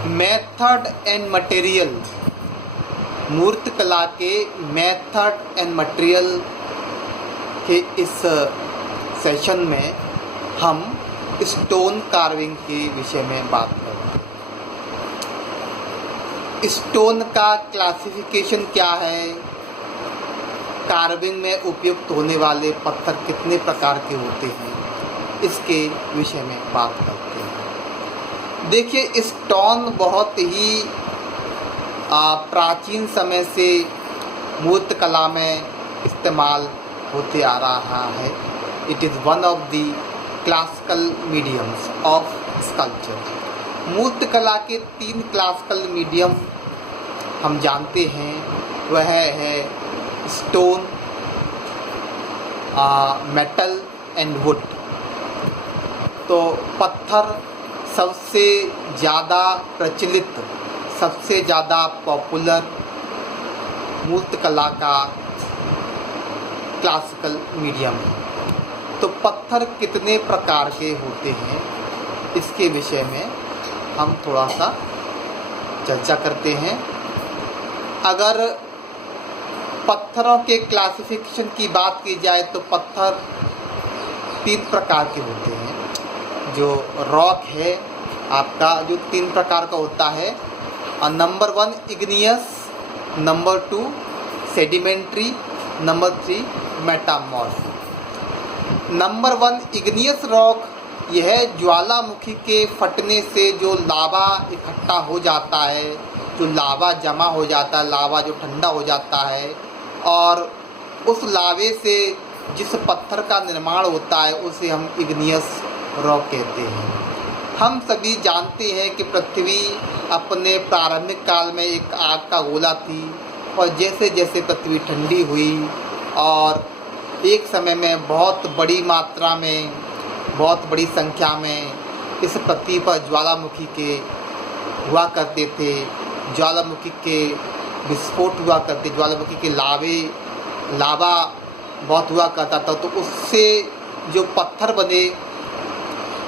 Method and material, मूर्तिकला के method and material के इस सेशन में हम स्टोन कार्विंग के विषय में बात करेंगे। स्टोन का क्लासिफिकेशन क्या है, कार्विंग में उपयुक्त होने वाले पत्थर कितने प्रकार के होते हैं, इसके विषय में बात करते हैं। देखिए, स्टोन बहुत ही प्राचीन समय से मूर्तिकला में इस्तेमाल होते आ रहा है। It is one of the classical mediums of sculpture. मूर्तिकला के 3 क्लासिकल मीडियम हम जानते हैं, वह है स्टोन, मेटल एंड वुड। तो पत्थर सबसे ज़्यादा प्रचलित, सबसे ज़्यादा पॉपुलर मूर्तिकला का क्लासिकल मीडियम है। तो पत्थर कितने प्रकार के होते हैं, इसके विषय में हम थोड़ा सा चर्चा करते हैं। अगर पत्थरों के क्लासिफिकेशन की बात की जाए तो पत्थर 3 प्रकार के होते हैं। जो रॉक है आपका, जो 3 प्रकार का होता है। Number 1 igneous, number 2 sedimentary, number 3 metamorph. Number 1 igneous rock, यह ज्वालामुखी के फटने से जो लावा इकट्ठा हो जाता है, जो लावा जमा हो जाता है, लावा जो ठंडा हो जाता है, और उस लावे से जिस पत्थर का निर्माण होता है उसे हम इग्नियस रॉक कहते हैं। हम सभी जानते हैं कि पृथ्वी अपने प्रारंभिक काल में एक आग का गोला थी, और जैसे जैसे पृथ्वी ठंडी हुई और एक समय में बहुत बड़ी मात्रा में, बहुत बड़ी संख्या में इस पृथ्वी पर ज्वालामुखी के हुआ करते थे, ज्वालामुखी के विस्फोट हुआ करते, ज्वालामुखी के लावा बहुत हुआ करता था। तो उससे जो पत्थर बने,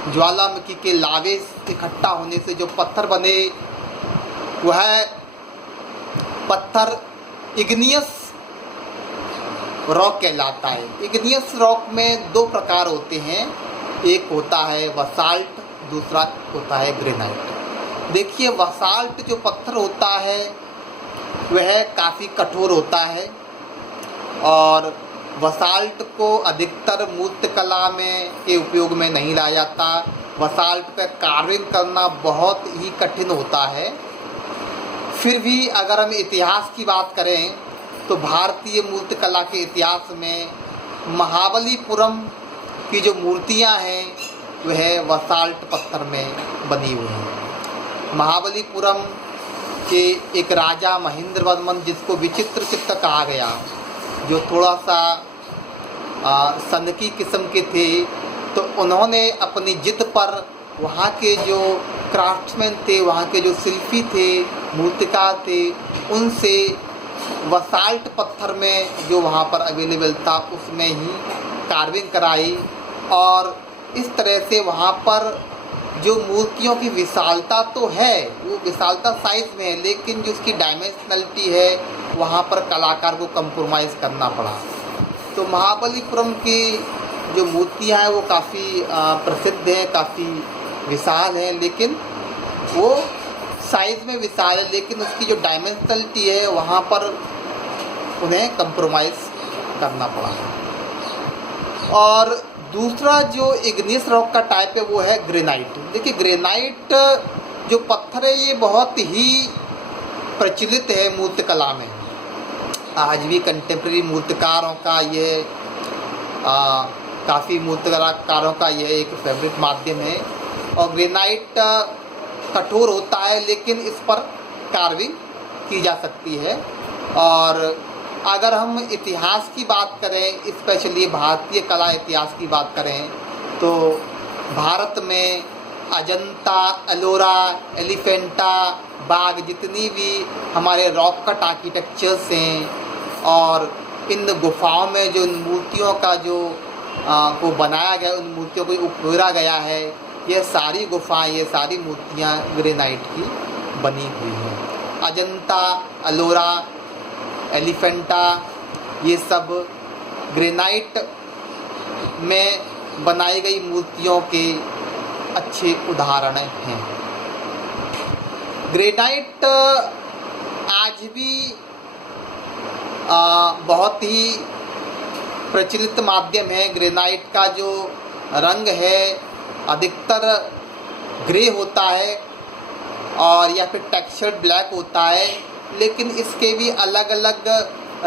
ज्वालामुखी के लावे इकट्ठा होने से जो पत्थर बने, वह पत्थर इग्नियस रॉक कहलाता है। इग्नियस रॉक में 2 प्रकार होते हैं, एक होता है बसाल्ट, दूसरा होता है ग्रेनाइट। देखिए, बसाल्ट जो पत्थर होता है वह काफ़ी कठोर होता है, और बसाल्ट को अधिकतर मूर्तिकला में के उपयोग में नहीं लाया जाता। बसाल्ट पर कार्विंग करना बहुत ही कठिन होता है। फिर भी अगर हम इतिहास की बात करें तो भारतीय मूर्तिकला के इतिहास में महाबलीपुरम की जो मूर्तियां हैं वह बसाल्ट पत्थर में बनी हुई हैं। महाबलीपुरम के एक राजा महेंद्र वर्मन, जिसको विचित्र चित्त कहा गया, जो थोड़ा सा सनकी किस्म के थे, तो उन्होंने अपनी जिद पर वहाँ के जो क्राफ्ट्समैन थे, वहाँ के जो शिल्पी थे, मूर्तिकार थे, उनसे बसाल्ट पत्थर में जो वहाँ पर अवेलेबल था उसमें ही कार्विंग कराई। और इस तरह से वहाँ पर जो मूर्तियों की विशालता तो है, वो विशालता साइज़ में है, लेकिन जो उसकी डायमेंशनलिटी है वहाँ पर कलाकार को कंप्रोमाइज़ करना पड़ा। तो महाबलीपुरम की जो मूर्तियाँ हैं वो काफ़ी प्रसिद्ध हैं, काफ़ी विशाल हैं, लेकिन वो साइज़ में विशाल है, लेकिन उसकी जो डायमेंशनलिटी है वहाँ पर उन्हें कंप्रोमाइज़ करना पड़ा। और दूसरा जो इग्नियस रॉक का टाइप है वो है ग्रेनाइट। देखिए, ग्रेनाइट जो पत्थर है ये बहुत ही प्रचलित है मूर्तिकला में। आज भी कंटेम्प्रेरी मूर्तिकारों का ये काफ़ी मूर्तिकलाकारों का यह एक फेवरेट माध्यम है। और ग्रेनाइट कठोर होता है, लेकिन इस पर कार्विंग की जा सकती है। और अगर हम इतिहास की बात करें, स्पेशली भारतीय कला इतिहास की बात करें, तो भारत में अजंता, एलोरा, एलिफेंटा, बाग, जितनी भी हमारे रॉक कट आर्किटेक्चर्स हैं, और इन गुफाओं में जो इन मूर्तियों का जो को बनाया गया, उन मूर्तियों को उकेरा गया है, ये सारी गुफाएं, ये सारी मूर्तियाँ ग्रेनाइट की बनी हुई है। अजंता, एलोरा, एलिफेंटा, ये सब ग्रेनाइट में बनाई गई मूर्तियों के अच्छे उदाहरण हैं। ग्रेनाइट आज भी बहुत ही प्रचलित माध्यम है। ग्रेनाइट का जो रंग है अधिकतर ग्रे होता है और या फिर टेक्सचर्ड ब्लैक होता है, लेकिन इसके भी अलग अलग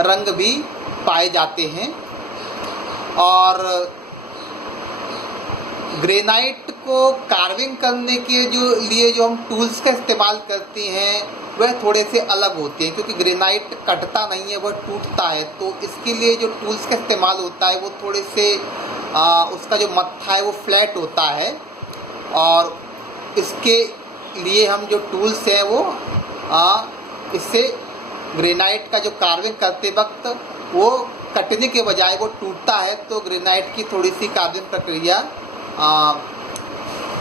रंग भी पाए जाते हैं। और ग्रेनाइट को कार्विंग करने के लिए जो हम टूल्स का इस्तेमाल करते हैं वह थोड़े से अलग होते हैं, क्योंकि ग्रेनाइट कटता नहीं है, वह टूटता है। तो इसके लिए जो टूल्स का इस्तेमाल होता है वो थोड़े से उसका जो मत्था है वो फ्लैट होता है, और इसके लिए हम जो टूल्स हैं वो इससे ग्रेनाइट का जो कार्विंग करते वक्त वो कटने के बजाय वो टूटता है। तो ग्रेनाइट की थोड़ी सी कार्विंग प्रक्रिया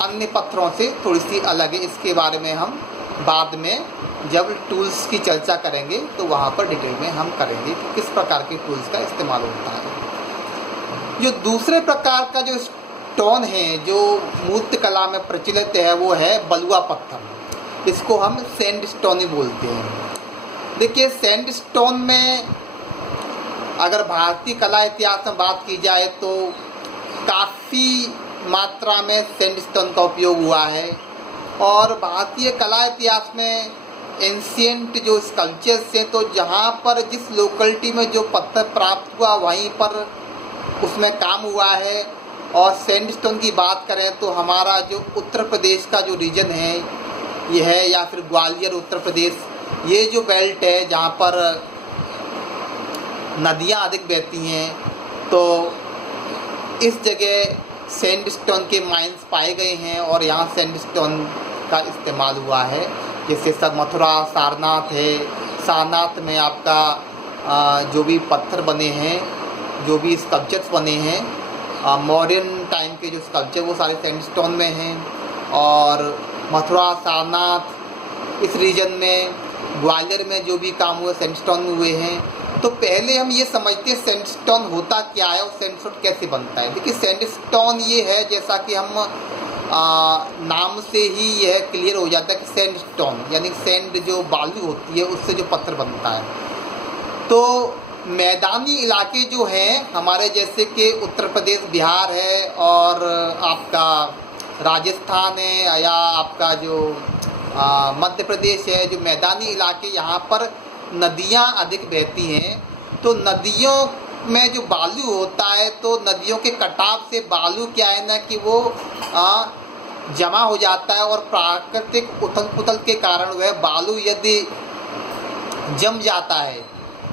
अन्य पत्थरों से थोड़ी सी अलग है। इसके बारे में हम बाद में जब टूल्स की चर्चा करेंगे तो वहाँ पर डिटेल में हम करेंगे कि किस प्रकार के टूल्स का इस्तेमाल होता है। जो दूसरे प्रकार का जो स्टोन है जो मूर्तिकला में प्रचलित है वो है बलुआ पत्थर। इसको हम सैंडस्टोन ही बोलते हैं। देखिए, सैंडस्टोन में अगर भारतीय कला इतिहास में बात की जाए तो काफ़ी मात्रा में सैंडस्टोन का उपयोग हुआ है, और भारतीय कला इतिहास में एंशिएंट जो स्कल्पचर्स हैं तो जहाँ पर जिस लोकेलिटी में जो पत्थर प्राप्त हुआ वहीं पर उसमें काम हुआ है। और सैंडस्टोन की बात करें तो हमारा जो उत्तर प्रदेश का जो रीजन है ये है, या फिर ग्वालियर उत्तर प्रदेश, ये जो बेल्ट है जहाँ पर नदियाँ अधिक बहती हैं, तो इस जगह सैंडस्टोन के माइंस पाए गए हैं और यहाँ सैंडस्टोन का इस्तेमाल हुआ है। जैसे सब मथुरा, सारनाथ है। सारनाथ में आपका जो भी पत्थर बने हैं, जो भी स्कल्पचर्स बने हैं, मॉडर्न टाइम के जो स्कल्पचर वो सारे सैंडस्टोन में हैं। और मथुरा, सारनाथ इस रीजन में, ग्वालियर में जो भी काम हुए सैंडस्टोन में हुए हैं। तो पहले हम ये समझते हैं सैंडस्टोन होता क्या है और सैंडस्टोन कैसे बनता है। देखिए, सैंडस्टोन ये है, जैसा कि हम नाम से ही यह क्लियर हो जाता है कि सैंडस्टोन यानी सैंड जो बालू होती है उससे जो पत्थर बनता है। तो मैदानी इलाके जो हैं हमारे, जैसे कि उत्तर प्रदेश, बिहार है, और आपका राजस्थान है, या आपका जो मध्य प्रदेश है, जो मैदानी इलाके यहाँ पर नदियाँ अधिक बहती हैं। तो नदियों में जो बालू होता है तो नदियों के कटाव से बालू क्या है ना कि वो जमा हो जाता है, और प्राकृतिक उथल पुथल के कारण वह बालू यदि जम जाता है,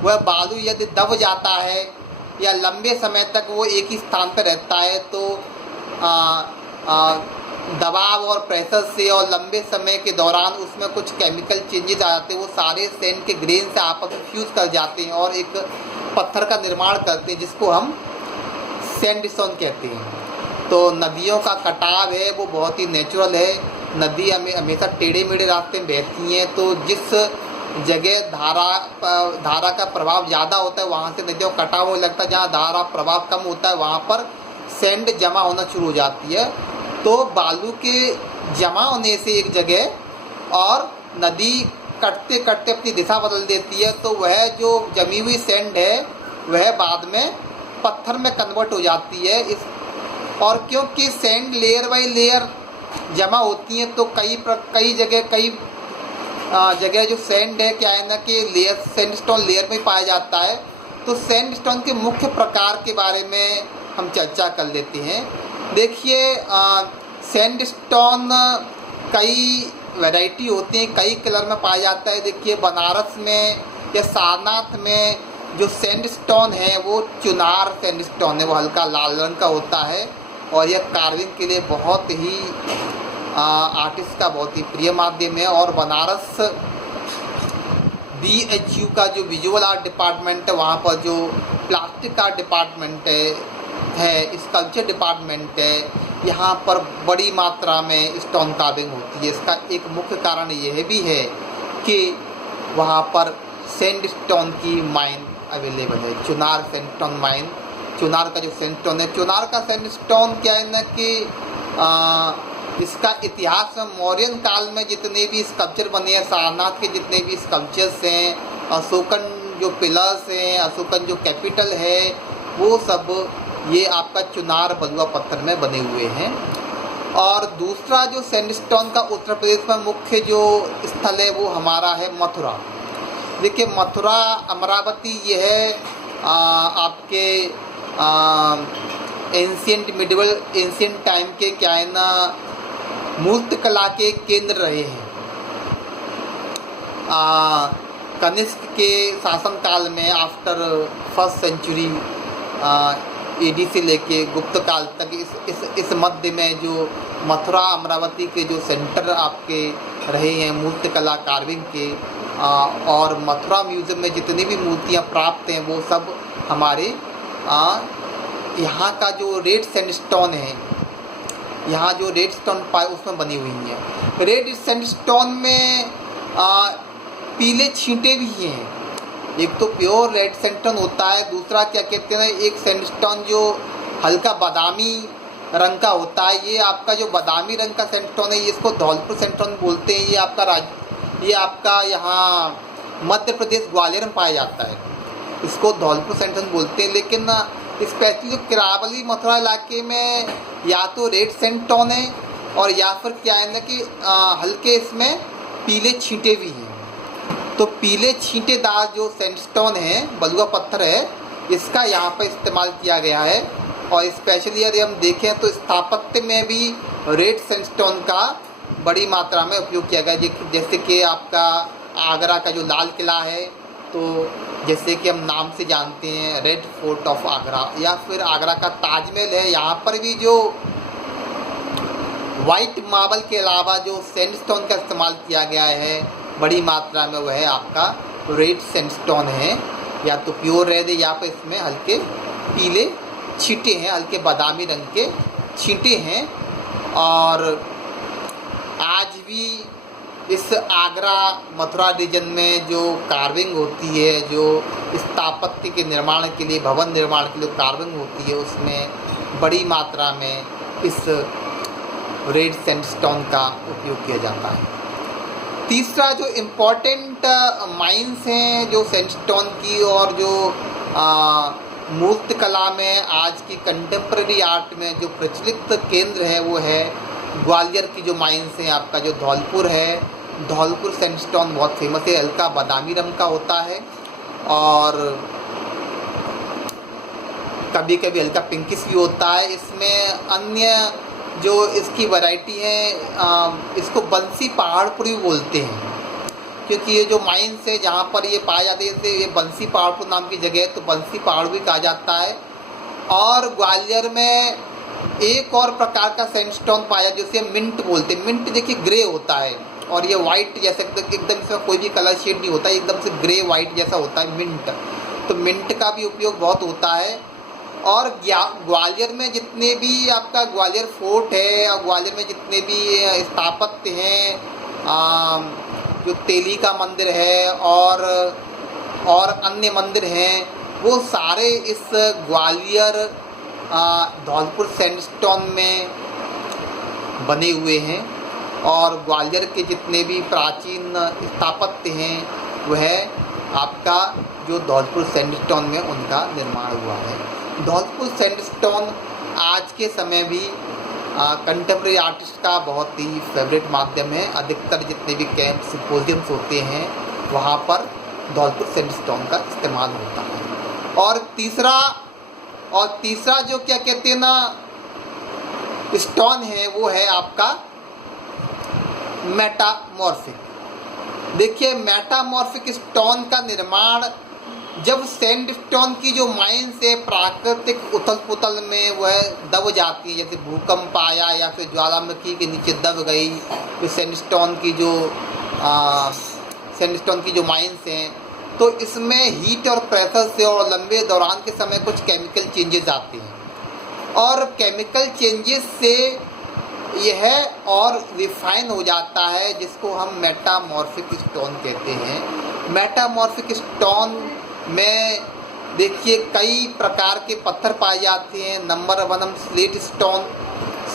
वह बालू यदि दब जाता है या लंबे समय तक वो एक ही स्थान पर रहता है, तो दबाव और प्रेशर से और लंबे समय के दौरान उसमें कुछ केमिकल चेंजेस आ जाते हैं। वो सारे सैंड के ग्रेन से आपस में फ्यूज़ कर जाते हैं और एक पत्थर का निर्माण करते हैं, जिसको हम सैंडस्टोन कहते हैं। तो नदियों का कटाव है वो बहुत ही नेचुरल है। नदी हमेशा टेढ़े मेढ़े रास्ते में बहती हैं, तो जिस जगह धारा का प्रभाव ज़्यादा होता है वहाँ से नदियों का कटाव होने लगता है। जहाँ धारा प्रभाव कम होता है वहाँ पर सैंड जमा होना शुरू हो जाती है। तो बालू के जमा होने से एक जगह और नदी कटते कटते अपनी दिशा बदल देती है, तो वह जो जमी हुई सैंड है वह बाद में पत्थर में कन्वर्ट हो जाती है। और क्योंकि सैंड लेयर बाई लेयर जमा होती हैं तो कई जगह जो सैंड है क्या है ना कि लेयर सैंडस्टोन लेयर में पाया जाता है। तो सैंडस्टोन के मुख्य प्रकार के बारे में हम चर्चा कर लेते हैं। देखिए, सैंडस्टोन कई वैरायटी होती हैं, कई कलर में पाया जाता है। देखिए, बनारस में या सारनाथ में जो सैंडस्टोन है वो चुनार सैंडस्टोन है, वो हल्का लाल रंग का होता है और यह कार्विंग के लिए बहुत ही आर्टिस्ट का बहुत ही प्रिय माध्यम है। और बनारस BHU का जो विजुअल आर्ट डिपार्टमेंट है, वहाँ पर जो प्लास्टिक आर्ट डिपार्टमेंट है, स्कल्पचर डिपार्टमेंट है, यहाँ पर बड़ी मात्रा में स्टोन कार्विंग होती है। इसका एक मुख्य कारण यह भी है कि वहाँ पर सैंडस्टोन की माइन अवेलेबल है। चुनार सैंडस्टोन माइन, चुनार का जो सैंडस्टोन है, चुनार का सैंडस्टोन क्या है ना कि इसका इतिहास में मौर्यन काल में जितने भी स्कल्पचर बने हैं, सारनाथ के जितने भी स्कल्पचर्स हैं, अशोकन जो पिलर्स हैं, अशोकन जो कैपिटल है, वो सब ये आपका चुनार बलुआ पत्थर में बने हुए हैं। और दूसरा जो सैंडस्टोन का उत्तर प्रदेश में मुख्य जो स्थल है वो हमारा है मथुरा। देखिए मथुरा, अमरावती, ये है आपके एंशियंट टाइम के क्या है ना मूर्त कला के केंद्र रहे हैं। कनिष्क के शासनकाल में आफ्टर 1st सेंचुरी AD से लेके गुप्त काल तक इस मध्य में जो मथुरा अमरावती के जो सेंटर आपके रहे हैं मूर्त कला कार्विंग के, और मथुरा म्यूज़ियम में जितनी भी मूर्तियाँ प्राप्त हैं वो सब हमारे यहाँ का जो रेड सैंडस्टोन है, यहाँ जो रेड स्टोन पाए उसमें बनी हुई हैं। रेड सैंडस्टोन में पीले छींटे भी हैं। एक तो प्योर रेड सैंडस्टोन होता है, दूसरा क्या कहते हैं एक सैंडस्टोन जो हल्का बादामी रंग का होता है। ये आपका जो बादामी रंग का सैंडस्टोन है, ये इसको धौलपुर सैंडस्टोन बोलते हैं। ये आपका यहाँ मध्य प्रदेश ग्वालियर में पाया जाता है, इसको धौलपुर सैंडस्टोन बोलते हैं। लेकिन स्पेशली जो किरावली मथुरा इलाके में या तो रेड सैंडस्टोन है और या फिर क्या है ना कि हल्के इसमें पीले छींटे भी हैं। तो पीले छींटेदार जो सैंडस्टोन है, बलुआ पत्थर है, इसका यहाँ पर इस्तेमाल किया गया है। और स्पेशली यदि हम देखें तो स्थापत्य में भी रेड सैंडस्टोन का बड़ी मात्रा में उपयोग किया गया है। जैसे कि आपका आगरा का जो लाल किला है, तो जैसे कि हम नाम से जानते हैं रेड फोर्ट ऑफ आगरा, या फिर आगरा का ताजमहल है, यहाँ पर भी जो वाइट मार्बल के अलावा जो सैंडस्टोन का इस्तेमाल किया गया है बड़ी मात्रा में, वह है आपका रेड सैंडस्टोन है। या तो प्योर रेड है या फिर इसमें हल्के पीले छींटे हैं, हल्के बादामी रंग के छींटे हैं। और आज भी इस आगरा मथुरा रीजन में जो कार्विंग होती है, जो स्थापत्य के निर्माण के लिए, भवन निर्माण के लिए कार्विंग होती है, उसमें बड़ी मात्रा में इस रेड सैंडस्टोन का उपयोग किया जाता है। तीसरा जो इम्पोर्टेंट माइंस हैं जो सैंडस्टोन की और जो मूर्त कला में आज की कंटेम्प्रेरी आर्ट में जो प्रचलित केंद्र है वो है ग्वालियर की जो माइंस हैं। आपका जो धौलपुर है, धौलपुर सैंडस्टोन बहुत फेमस है, हल्का बादामी रंग का होता है और कभी कभी हल्का पिंकिश भी होता है। इसमें अन्य जो इसकी वैरायटी है, इसको बंसी पहाड़पुरी बोलते हैं, क्योंकि ये जो माइंस है जहाँ पर ये पाया जाता है, जैसे ये बंसी पहाड़पुर नाम की जगह है तो बंसी पहाड़ भी कहा जाता है। और ग्वालियर में एक और प्रकार का सैंडस्टोन पाया जिसे मिंट बोलते हैं। मिंट देखिए ग्रे होता है और ये वाइट जैसे एकदम इसमें कोई भी कलर शेड नहीं होता, एकदम से ग्रे वाइट जैसा होता है मिंट। तो मिंट का भी उपयोग बहुत होता है। और ग्वालियर में जितने भी आपका ग्वालियर फोर्ट है और ग्वालियर में जितने भी स्थापत्य हैं, जो तेली का मंदिर है और अन्य मंदिर हैं, वो सारे इस ग्वालियर धौलपुर सैंडस्टोन में बने हुए हैं। और ग्वालियर के जितने भी प्राचीन स्थापत्य हैं वह आपका जो धौलपुर सैंडस्टोन में उनका निर्माण हुआ है। धौलपुर सैंडस्टोन आज के समय भी कंटेम्प्रेरी आर्टिस्ट का बहुत ही फेवरेट माध्यम है। अधिकतर जितने भी कैंप सिम्पोजियम्स होते हैं वहाँ पर धौलपुर सैंडस्टोन का इस्तेमाल होता है। और तीसरा जो क्या कहते हैं ना स्टोन है वो है आपका मेटामॉर्फिक। देखिए मेटामॉर्फिक स्टोन का निर्माण जब सैंडस्टोन की जो माइन से प्राकृतिक उथल पुथल में वह दब जाती है, जैसे भूकंप आया या फिर ज्वालामुखी के नीचे दब गई, तो सैंडस्टोन की जो माइंस हैं, तो इसमें हीट और प्रेशर से और लंबे दौरान के समय कुछ केमिकल चेंजेस आते हैं। और केमिकल चेंजेस से यह और रिफाइन हो जाता है, जिसको हम मेटामॉर्फिक स्टोन कहते हैं। मेटामॉर्फिक स्टोन में देखिए कई प्रकार के पत्थर पाए जाते हैं। नंबर 1 हम स्लेट स्टोन।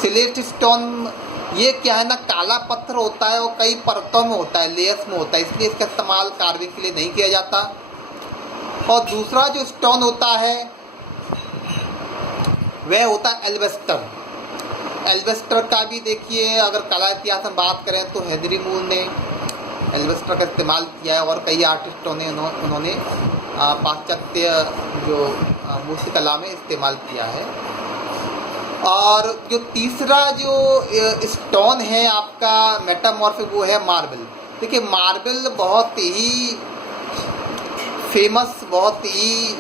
स्लेट स्टोन ये क्या है ना, काला पत्थर होता है और कई परतों में होता है, लेयर्स में होता है, इसलिए इसका इस्तेमाल कार्विंग के लिए नहीं किया जाता। और दूसरा जो स्टोन होता है वह होता है एल्वेस्टर। एल्वेस्टर का भी देखिए, अगर कला इतिहास में बात करें तो हेनरी मूर ने एल्वेस्टर का इस्तेमाल किया है और कई आर्टिस्टों ने उन्होंने पाश्चात्य जो मूर्तिकला में इस्तेमाल किया है। और जो तीसरा जो स्टोन है आपका मेटामॉर्फिक, वो है मार्बल। देखिए मार्बल बहुत ही फेमस, बहुत ही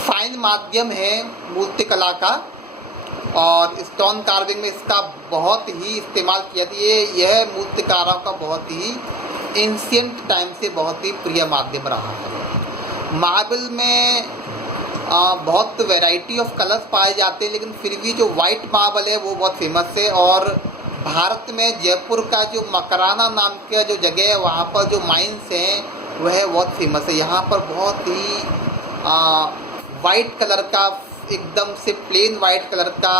फाइन माध्यम है मूर्तिकला का, और स्टोन कार्विंग में इसका बहुत ही इस्तेमाल किया था। यह मूर्तिकारों का बहुत ही एंशिएंट टाइम से बहुत ही प्रिय माध्यम रहा है। मार्बल में बहुत वैरायटी ऑफ कलर्स पाए जाते हैं, लेकिन फिर भी जो वाइट मार्बल है वो बहुत फेमस है। और भारत में जयपुर का जो मकराना नाम का जो जगह है, वहाँ पर जो माइंस हैं वह बहुत फेमस है। यहाँ पर बहुत ही वाइट कलर का, एकदम से प्लेन वाइट कलर का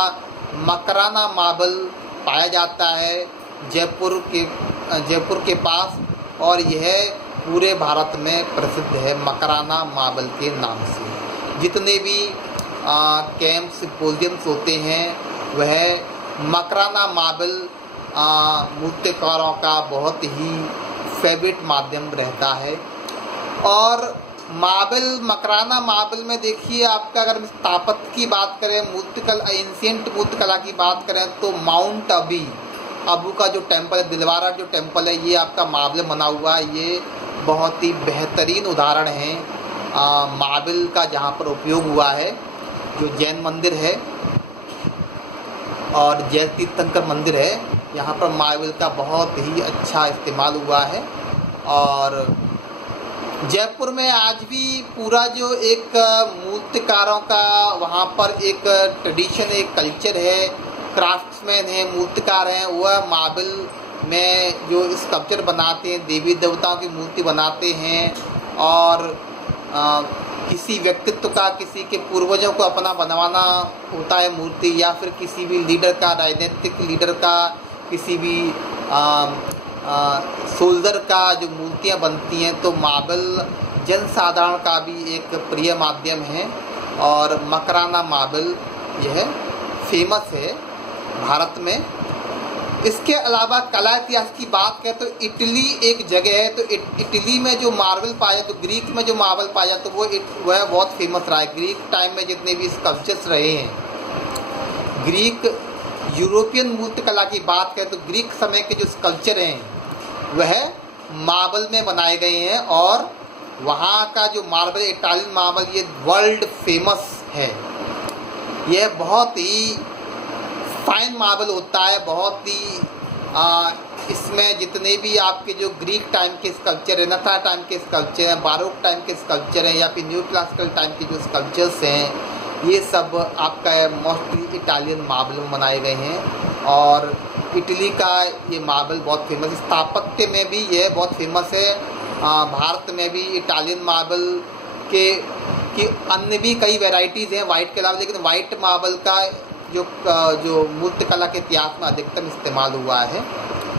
मकराना मार्बल पाया जाता है जयपुर के पास, और यह पूरे भारत में प्रसिद्ध है मकराना मार्बल के नाम से। जितने भी कैंप सिम्पोजियम्स होते हैं वह मकराना मार्बल मूर्तिकारों का बहुत ही फेवरेट माध्यम रहता है। और मार्बल, मकराना मार्बल में देखिए आपका, अगर हम स्थापत्य की बात करें, मूर्तिकला, एंशिएंट मूर्तिकला की बात करें, तो माउंट अबू का जो टेम्पल है, दिलवारा जो टेम्पल है, ये आपका मार्बल बना हुआ है। ये बहुत ही बेहतरीन उदाहरण है मार्बल का, जहाँ पर उपयोग हुआ है। जो जैन मंदिर है और जैन तीर्थंकर मंदिर है, यहाँ पर मार्बल का बहुत ही अच्छा इस्तेमाल हुआ है। और जयपुर में आज भी पूरा जो एक मूर्तिकारों का वहाँ पर एक ट्रेडिशन, एक कल्चर है, क्राफ्ट्समैन है, मूर्तिकार हैं, वह मार्बल में जो स्कल्पचर बनाते हैं, देवी देवताओं की मूर्ति बनाते हैं। और किसी व्यक्तित्व का, किसी के पूर्वजों को अपना बनवाना होता है मूर्ति, या फिर किसी भी लीडर का, राजनीतिक लीडर का, किसी भी सोल्जर का जो मूर्तियाँ बनती हैं, तो मार्बल जनसाधारण का भी एक प्रिय माध्यम है। और मकराना मार्बल यह फेमस है भारत में। इसके अलावा कला इतिहास की बात करें तो इटली एक जगह है, तो इटली में जो मार्बल पाया, तो ग्रीक में जो मार्बल पाया, तो वह बहुत फेमस रहा है। ग्रीक टाइम में जितने भी स्कल्पचर्स रहे हैं, ग्रीक यूरोपियन मूर्तिकला की बात करें तो ग्रीक समय के जो स्कल्पचर हैं वह मार्बल में बनाए गए हैं। और वहाँ का जो मार्बल, इटालियन मार्बल, ये वर्ल्ड फेमस है। यह बहुत ही फाइन मार्बल होता है, बहुत ही इसमें जितने भी आपके जो ग्रीक टाइम के स्कल्पचर है, नथा टाइम के स्कल्पचर हैं, बारोक टाइम के स्कल्पचर हैं, या फिर न्यू क्लासिकल टाइम के जो स्कल्पचर्स हैं, ये सब आपका मोस्टली इटालियन मार्बल में बनाए गए हैं। और इटली का ये मार्बल बहुत फेमस, स्थापत्य में भी यह बहुत फेमस है। भारत में भी इटालियन मार्बल की अन्य भी कई वैरायटीज़ हैं वाइट के अलावा, लेकिन वाइट मार्बल का जो मूर्तिकला के इतिहास में अधिकतम इस्तेमाल हुआ है।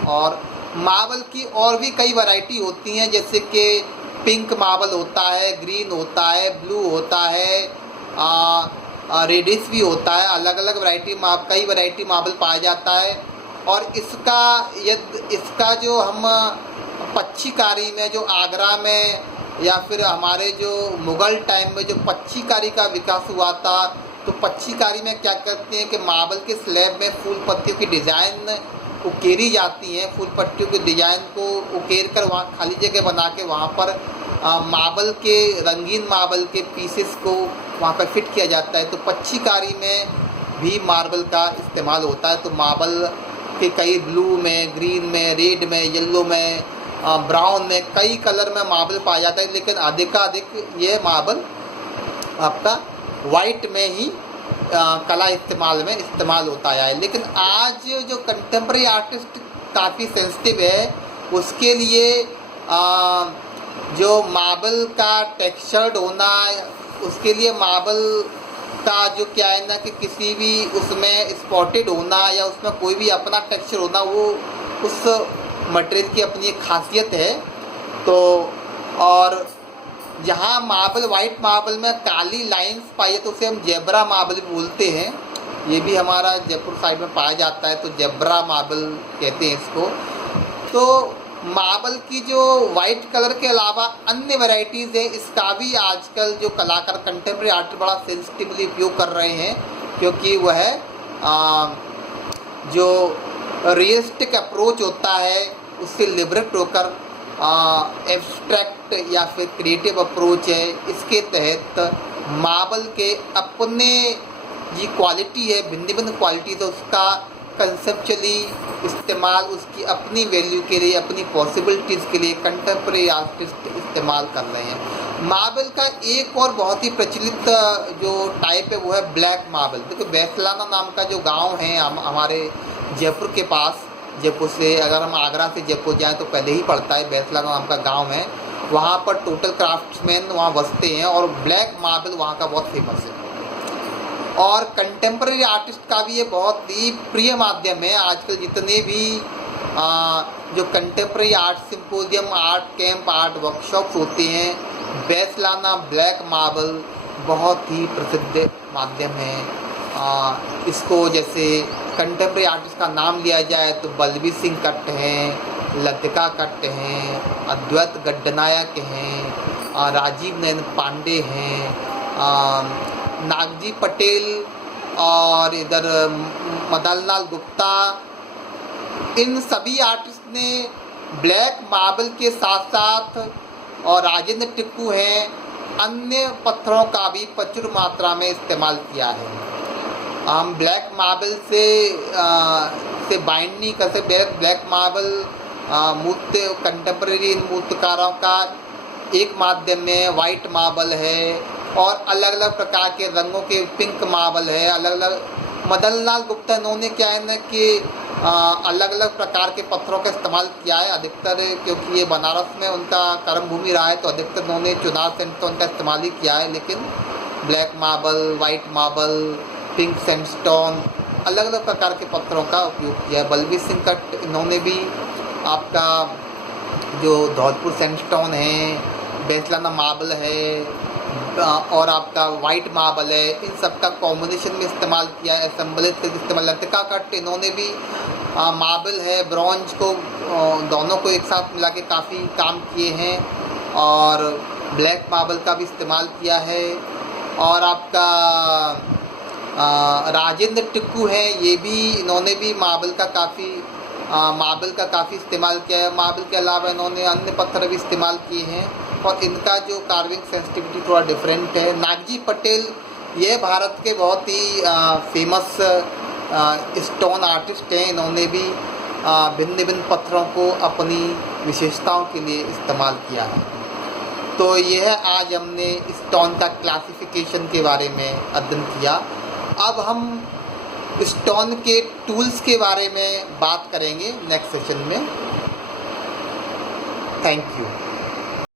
और मार्बल की और भी कई वैरायटी होती हैं, जैसे कि पिंक मार्बल होता है, ग्रीन होता है, ब्लू होता है, रेडिश भी होता है। अलग अलग कई वैरायटी मार्बल पाया जाता है। और इसका जो हम पच्चीकारी में, जो आगरा में या फिर हमारे जो मुग़ल टाइम में जो पच्चीकारी का विकास हुआ था, तो पच्चीकारी में क्या करते हैं कि मार्बल के स्लैब में फूल पत्तियों की डिज़ाइन उकेरी जाती हैं। फूल पत्तियों के डिज़ाइन को उकेर कर वहाँ खाली जगह बना के वहाँ पर मार्बल के, रंगीन मार्बल के पीसेस को वहाँ पर फिट किया जाता है। तो पच्चीकारी में भी मार्बल का इस्तेमाल होता है। तो मार्बल के कई ब्लू में, ग्रीन में, रेड में, येलो में, ब्राउन में, कई कलर में मार्बल पाया जाता है, लेकिन अधिकाधिक ये मार्बल आपका वाइट में ही कला इस्तेमाल होता है। लेकिन आज जो कंटेम्प्रेरी आर्टिस्ट काफ़ी सेंसिटिव है, उसके लिए जो मार्बल का टेक्सचर्ड होना, उसके लिए मार्बल का जो क्या है ना कि किसी भी उसमें स्पॉटेड होना या उसमें कोई भी अपना टेक्सचर होना, वो उस मटेरियल की अपनी एक खासियत है। तो और जहाँ मार्बल, वाइट मार्बल में काली लाइंस पाई है तो उसे हम जेब्रा मार्बल भी बोलते हैं। ये भी हमारा जयपुर साइड में पाया जाता है, तो जेब्रा मार्बल कहते हैं इसको। तो मार्बल की जो वाइट कलर के अलावा अन्य वैरायटीज़ है, इसका भी आजकल जो कलाकार कंटेम्प्रेरी आर्ट बड़ा सेंसिटिवली उपयोग कर रहे हैं, क्योंकि वह जो रियलिस्टिक अप्रोच होता है उससे लिबरेट होकर एब्स्ट्रैक्ट या फिर क्रिएटिव अप्रोच है, इसके तहत मार्बल के अपने जी क्वालिटी है, भिन्न भिन्न क्वालिटीज़ है, उसका कंसेप्चुअली इस्तेमाल उसकी अपनी वैल्यू के लिए, अपनी पॉसिबिलिटीज़ के लिए कंटेम्प्रेरी आर्टिस्ट इस्तेमाल कर रहे हैं। मार्बल का एक और बहुत ही प्रचलित जो टाइप है वो है ब्लैक मार्बल। देखो बैसलाना नाम का जो गांव है हमारे जयपुर के पास, जयपुर से अगर हम आगरा से जयपुर जाएं तो पहले ही पड़ता है, बैसलाना नाम का गांव है। वहाँ पर टोटल क्राफ्ट्समैन वहाँ बसते हैं और ब्लैक मार्बल वहाँ का बहुत फेमस है। और कंटेम्प्रेरी आर्टिस्ट का भी ये बहुत ही प्रिय माध्यम है। आजकल जितने भी जो contemporary art symposium, art camp, art workshops होते हैं, बैसलाना ब्लैक मार्बल बहुत ही प्रसिद्ध माध्यम है। इसको जैसे कंटेम्प्रेरी आर्टिस्ट का नाम लिया जाए तो बलबीर सिंह कट्ट हैं, लतिका कट्ट हैं, अद्वैत गड्डनायक हैं, राजीव नयन पांडे हैं, नागजी पटेल और इधर मदनलाल गुप्ता, इन सभी आर्टिस्ट ने ब्लैक मार्बल के साथ साथ, और राजेंद्र टिक्कू हैं, अन्य पत्थरों का भी प्रचुर मात्रा में इस्तेमाल किया है। हम ब्लैक मार्बल से बाइंड नहीं कर सकते। ब्लैक मार्बल मूर्ति कंटेम्प्रेरी मूर्तिकारों का एक माध्यम में वाइट मार्बल है, और अलग अलग प्रकार के रंगों के पिंक मार्बल है, अलग अलग। मदनलाल गुप्ता इन्होंने क्या है ना कि अलग अलग प्रकार के पत्थरों का इस्तेमाल किया है अधिकतर, क्योंकि ये बनारस में उनका कर्म भूमि रहा है, तो अधिकतर उन्होंने चुनार सैंडस्टोन उनका इस्तेमाल ही किया है। लेकिन black marble, white marble, pink sandstone, अलग अलग प्रकार के पत्थरों का उपयोग किया है। बलबीर सिंह कट्ट इन्होंने भी आपका जो धौलपुर सैंडस्टोन है, बैसलाना मार्बल है, और आपका वाइट मार्बल है, इन सब का कॉम्बिनेशन में इस्तेमाल किया है, असम्बलित करके इस्तेमाल। लतिका कट्ट इन्होंने भी मार्बल है, ब्रॉन्ज को, दोनों को एक साथ मिला के काफ़ी काम किए हैं, और ब्लैक मार्बल का भी इस्तेमाल किया है। और आपका राजेंद्र टिक्कू है, ये भी, इन्होंने भी मार्बल का काफ़ी इस्तेमाल किया है। मार्बल के अलावा इन्होंने अन्य पत्थर भी इस्तेमाल किए हैं, और इनका जो कार्विंग सेंसिटिविटी थोड़ा डिफरेंट है। नागजी पटेल ये भारत के बहुत ही फेमस स्टोन आर्टिस्ट हैं। इन्होंने भी भिन्न भिन्न पत्थरों को अपनी विशेषताओं के लिए इस्तेमाल किया है। तो यह आज हमने स्टोन का क्लासिफिकेशन के बारे में अध्ययन किया। अब हम स्टोन के टूल्स के बारे में बात करेंगे नेक्स्ट सेशन में। Thank you.